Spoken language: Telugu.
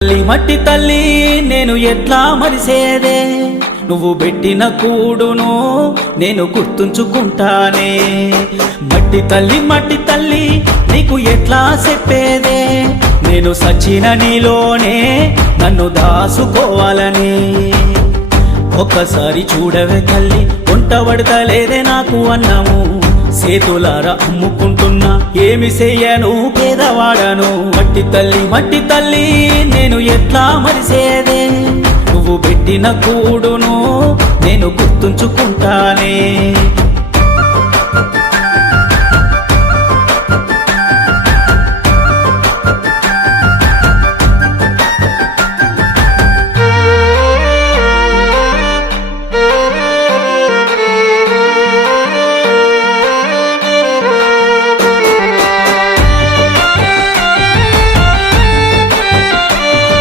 తల్లి మట్టి తల్లి నేను ఎట్లా మరిసేదే, నువ్వు పెట్టిన కూడును నేను గుర్తుంచుకుంటానే. మట్టి తల్లి నీకు ఎట్లా చెప్పేదే, నేను సచిన నీలోనే నన్ను దాసుకోవాలని. ఒక్కసారి చూడవే తల్లి, వంట పడతలేదే నాకు అన్నము, సేతులారా అమ్ముకుంటున్నా ఏమి చెయ్యను పేదవాడను. మట్టి తల్లి నేను ఎట్లా మరిసేదే, నువ్వు పెట్టిన కూడును నేను గుర్తుంచుకుంటానే.